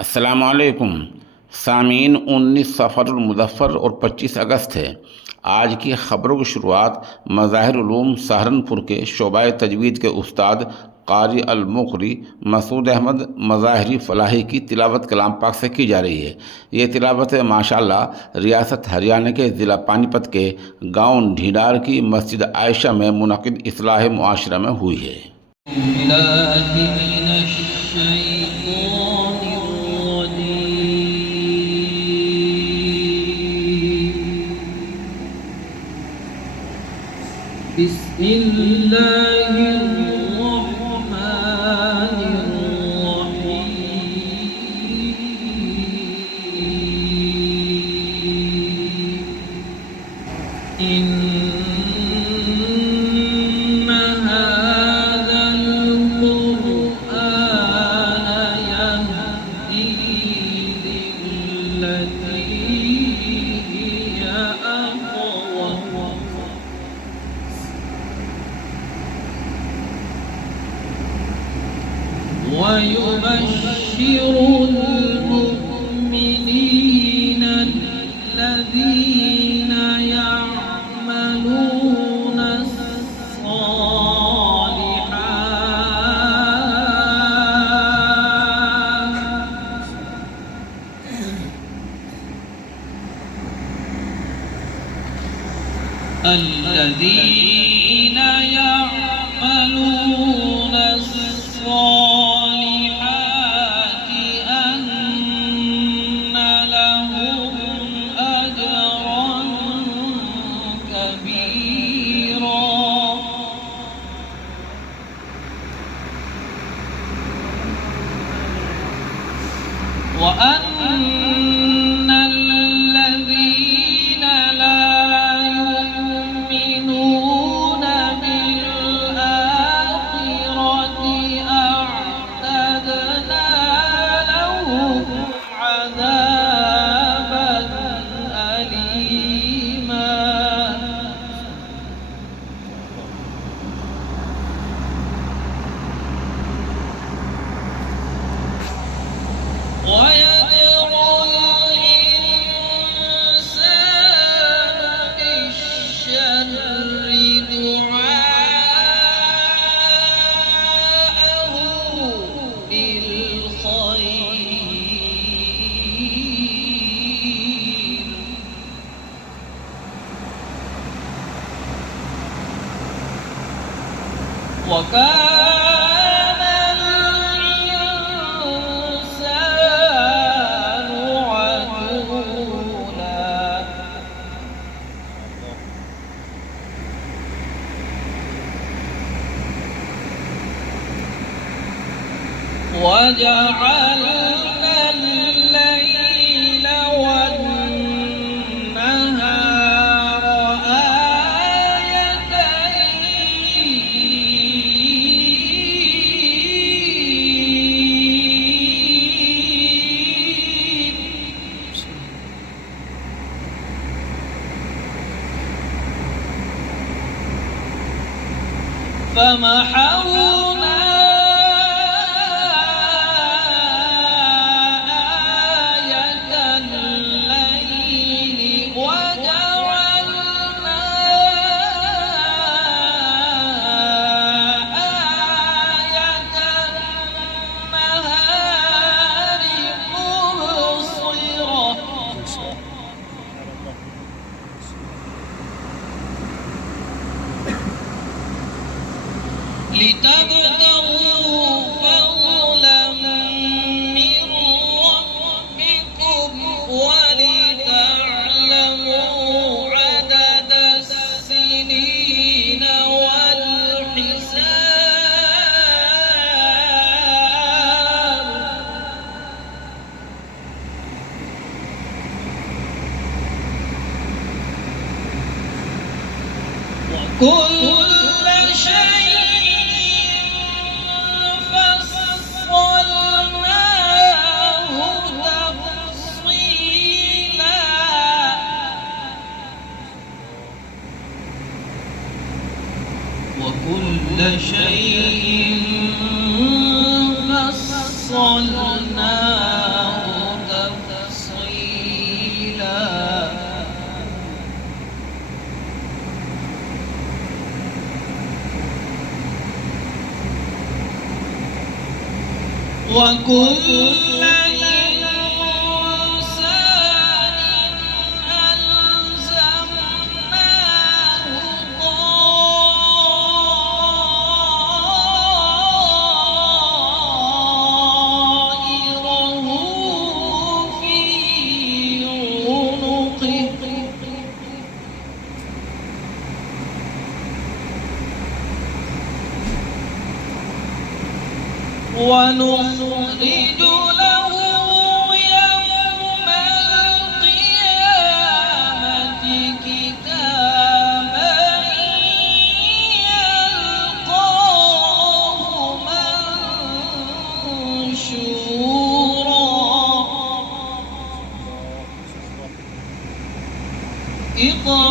अस्सलामुअलैकुम सामीन। 19 सफ़रुल मुज़फ़्फ़र और 25 अगस्त है। आज की ख़बरों की शुरुआत मज़ाहिर उलूम सहारनपुर के शोबाए तजवीद के उस्ताद क़ारी अल मुक़री मसूद अहमद मज़ाहिरी फ़लाही की तिलावत कलाम पाक से की जा रही है। ये तिलावत माशाअल्लाह रियासत हरियाणा के ज़िला पानीपत के गाँव ढींडार की मस्जिद आयशा में मुनक़िद इस्लाह मुआशरा में हुई है। ويبشر المؤمنين الذين يعملون الصالحات أن لهم أجرا كبيرا. وأن الذين لا يؤمنون بالآخرة أعتدنا لهم عذابا أليما. ويدعو الإنسان بالشر دعاءه بالخير. وكان الإنسان عجولا. وجعلنا الليل والنهار آيتين فمحونا آية الليل وجعلنا آية النهار مبصرة لتبتغوا فضلا من ربكم ولتعلموا عدد السنين والحساب. وكل شيء فصلناه تفصيلا. وكل شيء فصلناه وكل إنسان ألزمناه طائره في عنقه ونخرج له يوم القيامة كتابا يلقاه منشورا اقرأ